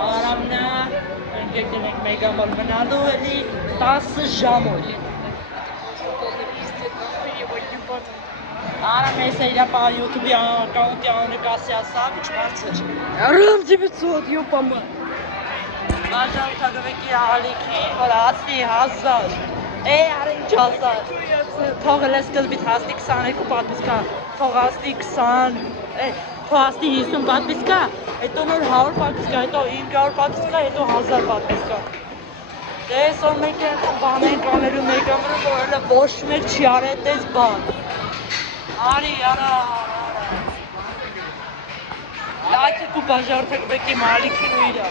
Արամնա, ընկերներ ենք մեկ համար մնալու էլի 10 ժամ օլի։ Արամ ես իրա պա YouTube-ի ակաունտի անունը կասի ասավ, ինչ բարձր։ Արամ 900, ёпама։ Բաժան թագվեկի ալիքի, որ ասի 1000։ Արա ինչ ասար։ Թողել է սկզբից հասնի 22 պատվիսկա, թող հասնի 20, թող հասնի 50 պատվիսկա, հետո նոր 100 պատվիսկա, հետո 500 պատվիսկա, հետո 1000 պատվիսկա։ Դե այսօր մեկ են բան ենք անելու մեկ ամրը, որ էլ ոչ մեկ չի արել տես բան։ Արի, արա։ Լայքեք ու բաժարդեք բեկի մալիքին ու իրա։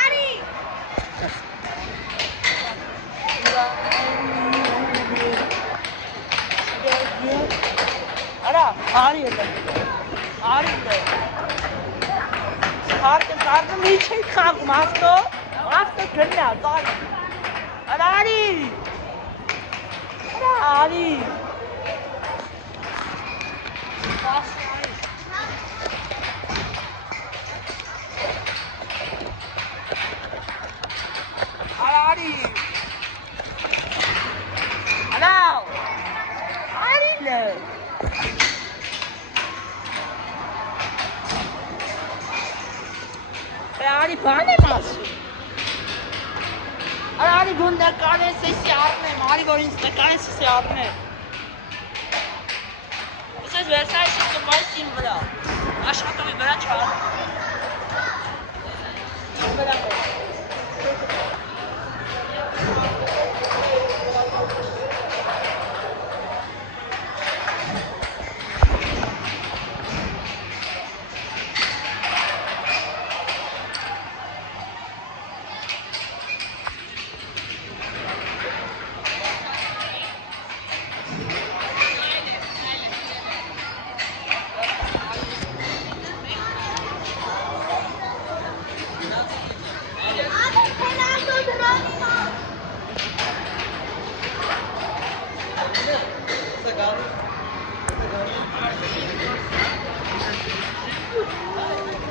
Արի։ Արա, արի էլ է։ Արի էլ է։ Հարկը մի չեք խաղում, ավտո գնա, ծարի։ Արա, արի։ Արա, արի։ Արի։ Արա, արի լը։ Արի բան եմ ասում։ Արի որ նկարես էսի առնեմ, արի որ ինձ նկարես էսի առնեմ։ Ուսես վերսայ շիքում այս իմ վրա, աշխատողի վրա չար։ Իմ վրա որ։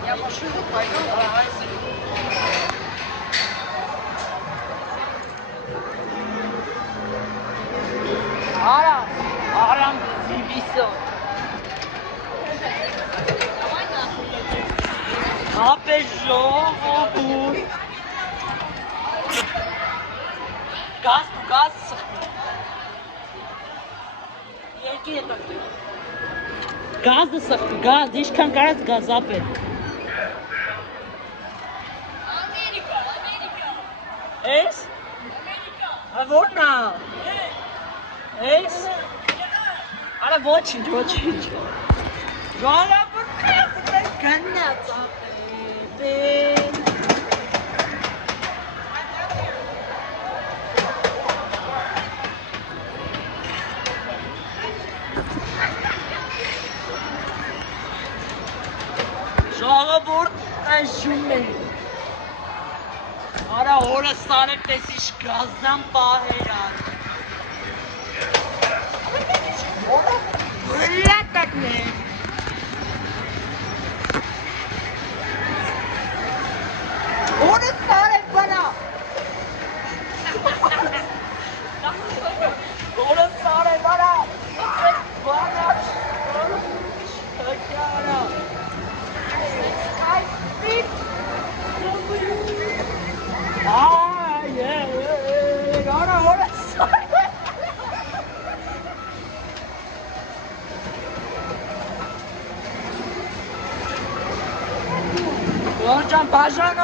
Я машину пойду, Արամ զիվիսո։ Ապե ժողովուրդ։ Գազ սխմի։ Երկի հետո։ Գազը սխմի, գազ, ինչքան կարած գազ ապե։ Էս։ Որնա։ Էս։ Արա ոչինչ։ Ժողովուրդ գնաց ապե։ Ժողովուրդ այժմ է։ Արա օրը սարը պես իշ գազան պահերան։ Լատակն է։ Օրը սարը բանա։ Օրը սարը բանա։ Բանա։ Շկարա։ Ողջան բաժան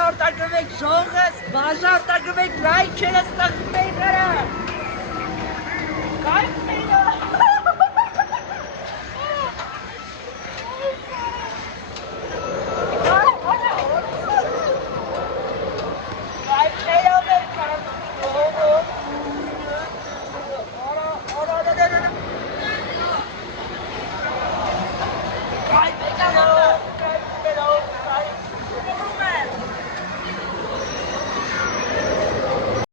որդագրվեք, ժողս, բաժան որդագրվեք, լայքերը ստղմեք արա, կայք մենա,